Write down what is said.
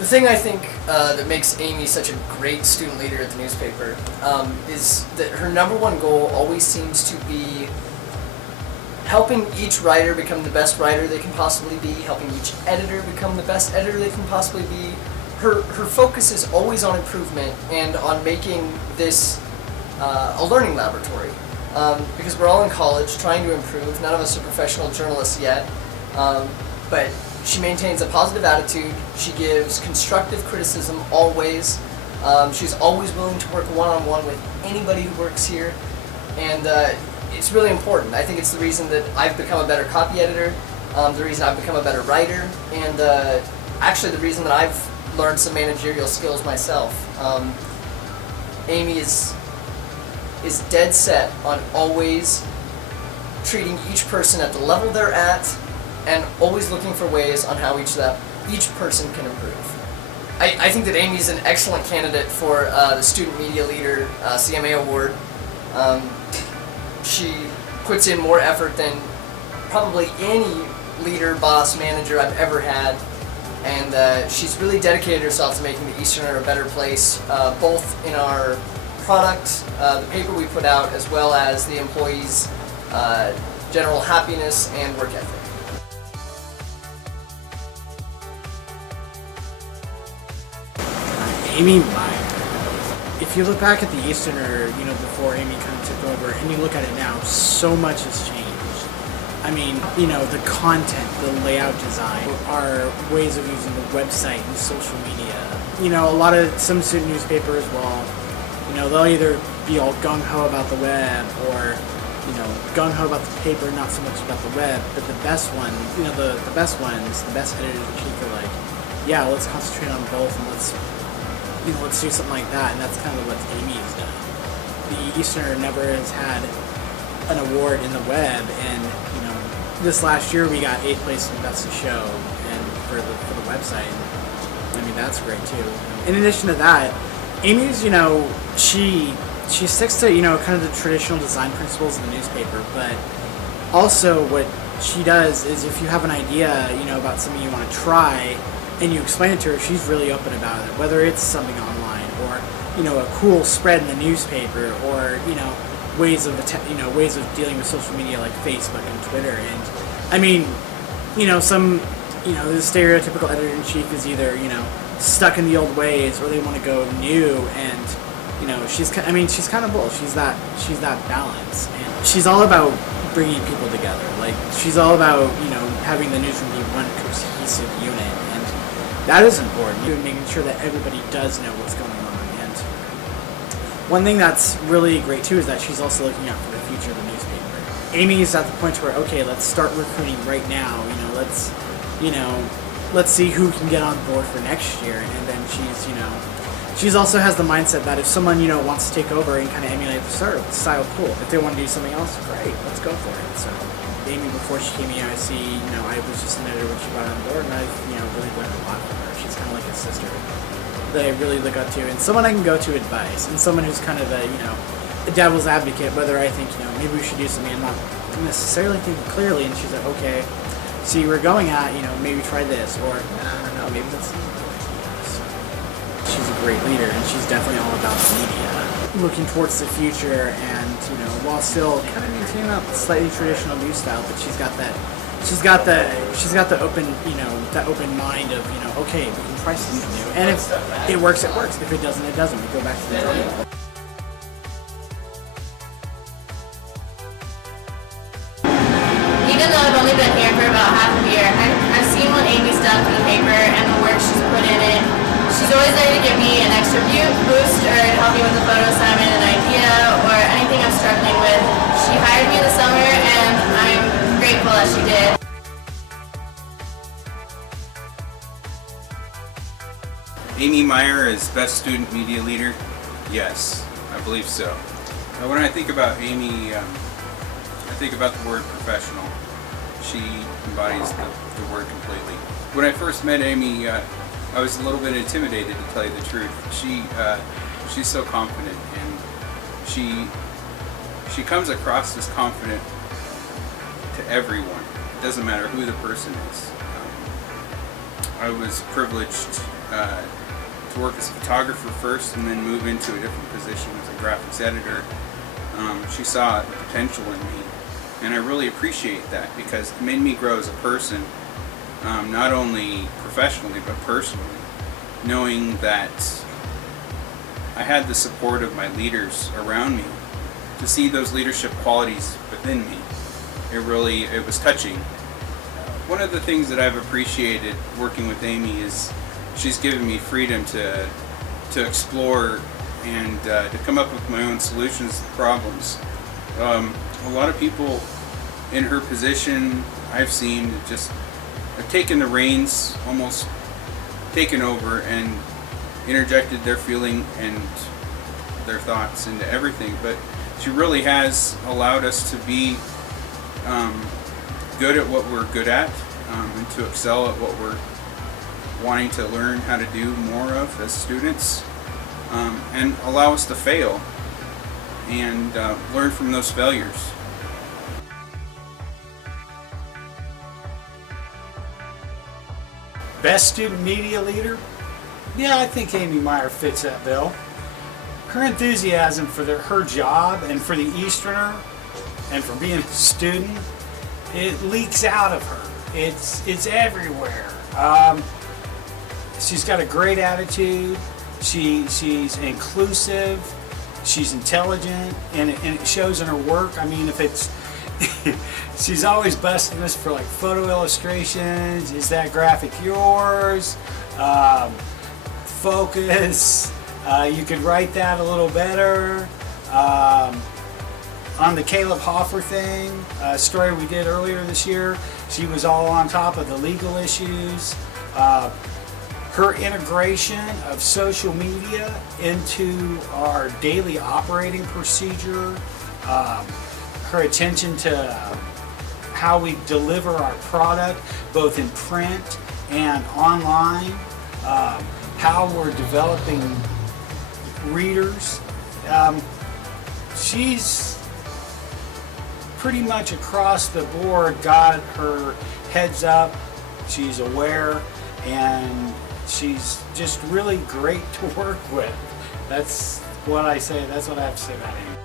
The thing I think that makes Amy such a great student leader at the newspaper is that her number one goal always seems to be helping each writer become the best writer they can possibly be, helping each editor become the best editor they can possibly be. Her focus is always on improvement and on making this a learning laboratory. Because we're all in college trying to improve. None of us are professional journalists yet, but she maintains a positive attitude. She gives constructive criticism always. She's always willing to work one-on-one with anybody who works here, and it's really important. I think it's the reason that I've become a better copy editor, the reason I've become a better writer, and actually the reason that I've learned some managerial skills myself. Amy is dead set on always treating each person at the level they're at and always looking for ways on how each person can improve. I think that Amy's an excellent candidate for the Student Media Leader cmaAward. She puts in more effort than probably any leader, boss, manager I've ever had, and she's really dedicated herself to making the Easterner a better place, both in our product, the paper we put out, as well as the employees' general happiness and work ethic. Amy Meyer. If you look back at the Easterner, before Amy kind of took over, and you look at it now, so much has changed. I mean, the content, the layout design, our ways of using the website and social media. Some student newspapers, they'll either be all gung-ho about the web or, gung-ho about the paper, not so much about the web. But the best one, the best ones, the best editors in chief are like, yeah, let's concentrate on both and let's do something like that. And that's kind of what Amy has done. The Easterner never has had an award in the web, and this last year we got 8th place in Best of Show and for the website. I mean, that's great too. In addition to that, Amy's, she sticks to, kind of the traditional design principles of the newspaper, but also what she does is if you have an idea, about something you want to try, and you explain it to her, she's really open about it, whether it's something online or, a cool spread in the newspaper or, ways of dealing with social media like Facebook and Twitter. And I mean, the stereotypical editor-in-chief is either, stuck in the old ways or they want to go new, and she's kind of both. She's that balance, and she's all about bringing people together. Like, she's all about having the newsroom be one cohesive unit, and that is important. Making sure that everybody does know what's going on. And one thing that's really great too is that she's also looking out for the future of the newspaper. Amy's at the point where, okay, let's start recruiting right now. Let's see who can get on board for next year. And then she's also has the mindset that if someone, wants to take over and kind of emulate the style, cool. If they want to do something else, great, let's go for it. So Amy, before she came here, I was just an editor when she brought on board, and I've, really learned a lot from her. She's kind of like a sister that I really look up to, and someone I can go to advice, and someone who's kind of a devil's advocate, whether I think, maybe we should do something, I'm not necessarily thinking clearly, and she's like, okay, so you were going at, maybe try this, or, I don't know, maybe that's not the idea. So she's a great leader, and she's definitely all about the media. Looking towards the future, and, while still kind of maintaining that slightly traditional news style, but she's got the open, that open mind of, okay, we can try something new, and if it works, it works. If it doesn't, it doesn't. We go back to the drawing board. Even though I've only been here for about half a year, I've seen what Amy's done for the paper and the work she's put in it. She's always there to give me an extra boost or to help me with a photo assignment, an idea, or anything I'm struggling with. She hired me in the summer, and I'm grateful that she did. Amy Meyer is Best Student Media Leader? Yes, I believe so. When I think about Amy, I think about the word professional. She embodies the word completely. When I first met Amy, I was a little bit intimidated, to tell you the truth. She's so confident, and she comes across as confident to everyone. It doesn't matter who the person is. I was privileged to work as a photographer first and then move into a different position as a graphics editor. She saw the potential in me, and I really appreciate that because it made me grow as a person, not only professionally but personally, knowing that I had the support of my leaders around me to see those leadership qualities within me. It was touching. One of the things that I've appreciated working with Amy is she's given me freedom to explore and to come up with my own solutions to problems. A lot of people in her position I've seen just have taken the reins, almost taken over and interjected their feeling and their thoughts into everything, but she really has allowed us to be good at what we're good at, and to excel at what we're wanting to learn how to do more of as students, and allow us to fail and learn from those failures. Best student media leader? Yeah, I think Amy Meyer fits that bill. Her enthusiasm for her job and for the Easterner and for being a student, it leaks out of her. It's everywhere. She's got a great attitude. She's inclusive. She's intelligent, and it shows in her work. I mean, if it's she's always busting us for like photo illustrations. Is that graphic yours? Focus. You could write that a little better. On the Caleb Hoffer thing, a story we did earlier this year, she was all on top of the legal issues. Her integration of social media into our daily operating procedure, her attention to how we deliver our product, both in print and online, how we're developing readers. She's pretty much across the board got her heads up. She's aware, and she's just really great to work with. That's what I say. That's what I have to say about Amy.